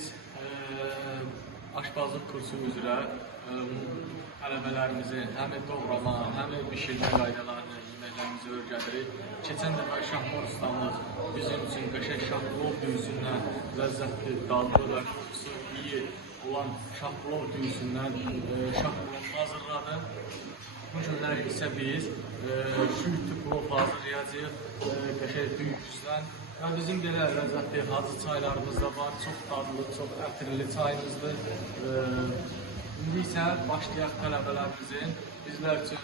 biz aşpazlıq kursu üzrə tələbələrimizi həm doğrama, həm bişirmə qaydalarını, yeməklərimizi öyrədirik. Keçən dəfə şahmar ustamız bizim üçün qəşəng şahplov düyüsündən ləzzətli, dadlı və kokusu iyi olan şahplov düyüsündən şahplov hazırladı. Bu günlər isə biz şüyütlü plov hazırlayacağıq, qəşəng düyüsündən. Və bizim belə ləzzətli hazır çaylarımız da var, çox dadlı, çox ətirli çayımızdır. İndi isə başlayaq tələbələrimizin bizlər üçün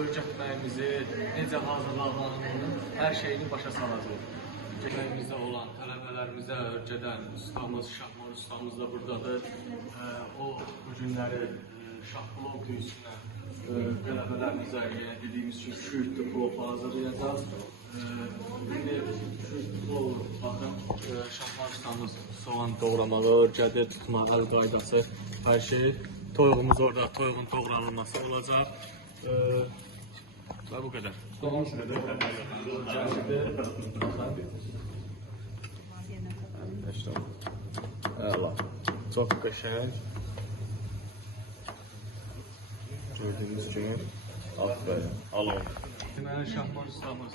öyrətməyimizi, necə hazırlanmağını, hər şeyini başa salacaq. Yeməğimizdə olan tələbələrimizə öyrədən ustamız, şahmar ustamız da buradadır. O bu günləri şahplov düyüsündən tələbələrimizə dediyimiz üçün şüyütlü plov hazırlayacaq. Baxın, şahmar ustamız soğan doğramağı öyrədir, tutmağı qaydası, hər şey. Toyuğumuz orada, toyuğun doğranılması olacaq. Və bu qədər. Soğan şurada. Əla. Çox qəşəng. Gördüyünüz kimi, aferin, alın. Deməli, şahmar ustamız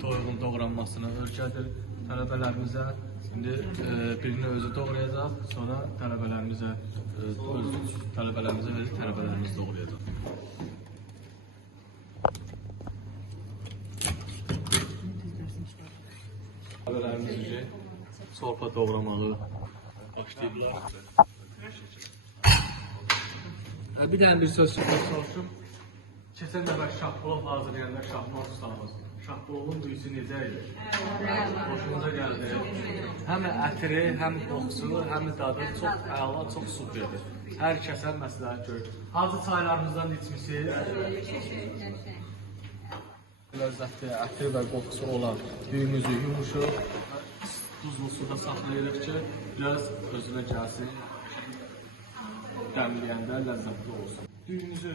toyuğun doğranmasını öyrədir tələbələrimizə. Şimdi birini özü doğrayacaq, sonra tələbələrimizə verib, tələbələrimiz doğrayacaq. Tələbələrimiz üçün sorpa doğramağı başlayıblar. Bir dənə bir söz soruşum. Keçən dəfə şahplov hazırlayanda şahmar ustamız şahplovun düyüsü necə idi? Hoşumuza gəldi. Həm ətri, həm qoxusu, həm dadı çox əla, çox superdir. Hər kəsə məsləhət görür. Hazır çaylarımızdan içmişsiniz. Ləzzətli, ətri və qoxusu olan düyümüzü yumuşuq, duzlu suda saxlayırıq ki, biraz özünə gəlsin, dəmləyəndə ləzzətli olsun. Düyümüzü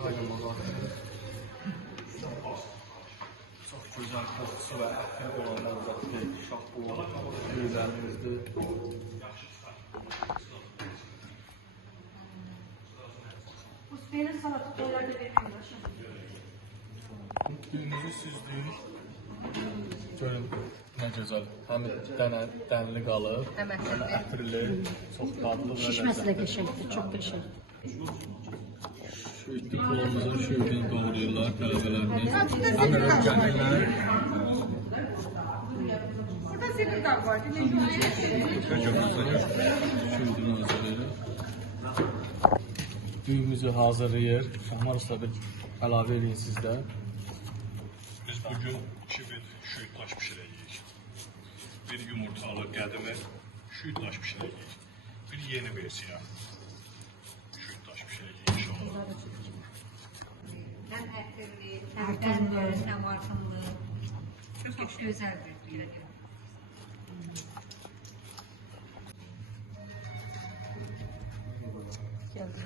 qaynamağa atırıq. Çox gözəl qoxusu və ətri olan ləzzətli şahplov düyülərimizdir. Uspeyenin salatı dolarda veriyorlar. Düyümüzü süzdük. Görün nə gözəl. Həm dənli qalır, həm ətirli, çox dadlı və Şişməsi də qəşəngdir, çox qəşəng. Şüyütlü plovumuzun şüyütlüyünü doğrayırlar tələbələrimiz. Həm öyrənirlər. Burada senin de var, değil mi? Şüyütlüyünü hazırlayırıq. Düyümüzü hazırlayır. Şahmar usta bir əlavə edin sizdə. Biz bugün 2 bit şüyütlaş pişirəcəyik. Bir yumurtalı qədimi şüyütlaş pişirəcəyik. Bir yeni versiya şüyütlaş pişirəcəyik inşallah. Hem etli, hem dənli, hem arxınlı. Çok güzel bir düğün. Geldi.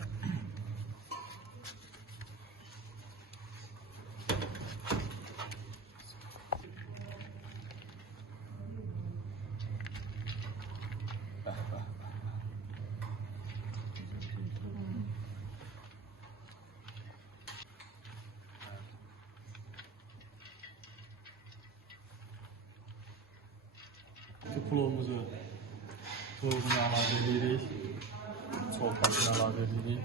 Plovumuzu toyuğuna əlavə edirik. Çolpasını əlavə edirik.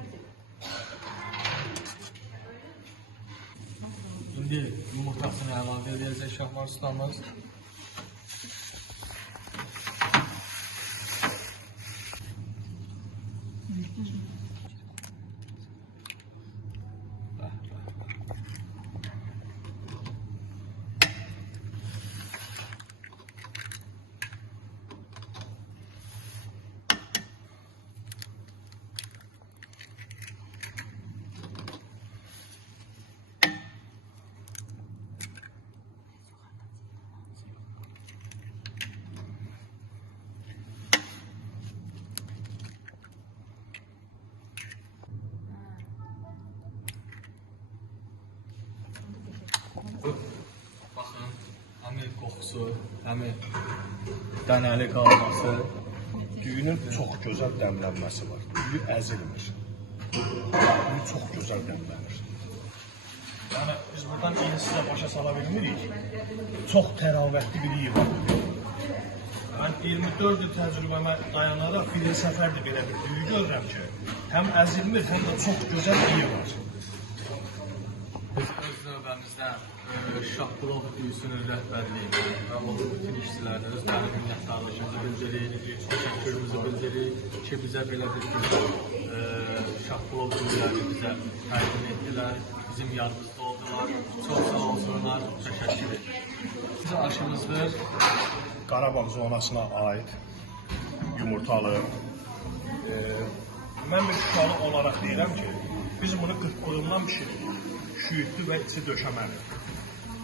İndi yumurtasını əlavə edəcək şahmar ustamız. Baxın, həm qoxusu, həm dənəli qalması. Düyünün çox gözəl dəmlənməsi var. Düyü əzilmir. Düyü çox gözəl dəmlənir. Yəni biz buradan iyini sizə başa sala bilmirik. Çox təravətli bir iyi var. Mən 24 il təcrübəmə dayanaraq bir səfərdə belə bir düyü görürəm ki, həm əzilmir, həm də çox gözəl iyi var. Biz öz növbəmizdə Şahbulov düyüsünün rəhbərliyi və onun bütün işçilərinə özlərinin minnətdarlığımızı bildiririk, təşəkkürümüzü bildiririk ki, bizə belə bir Şahbulov düyüləri bizə təqdim etdilər, bizim yanımızda oldular, çox sağ olsunlar, təşəkkür edirik. Bizə aşımızdır. Qarabağ zonasına aid yumurtalı. Mən bir şükalı olaraq deyirəm ki, biz bunu 40 qurumdan pişiririk. Şüyütlü və içi döşəməli.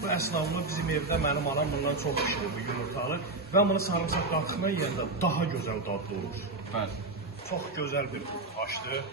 Bu əsnaflı bizim evdə mənim anam bundan çox pişirir bu yumurtalı və bunu sarımsaq qarışma yeyəndə daha gözəl dadlı olur. Bəli. Çox gözəl bir aşdır.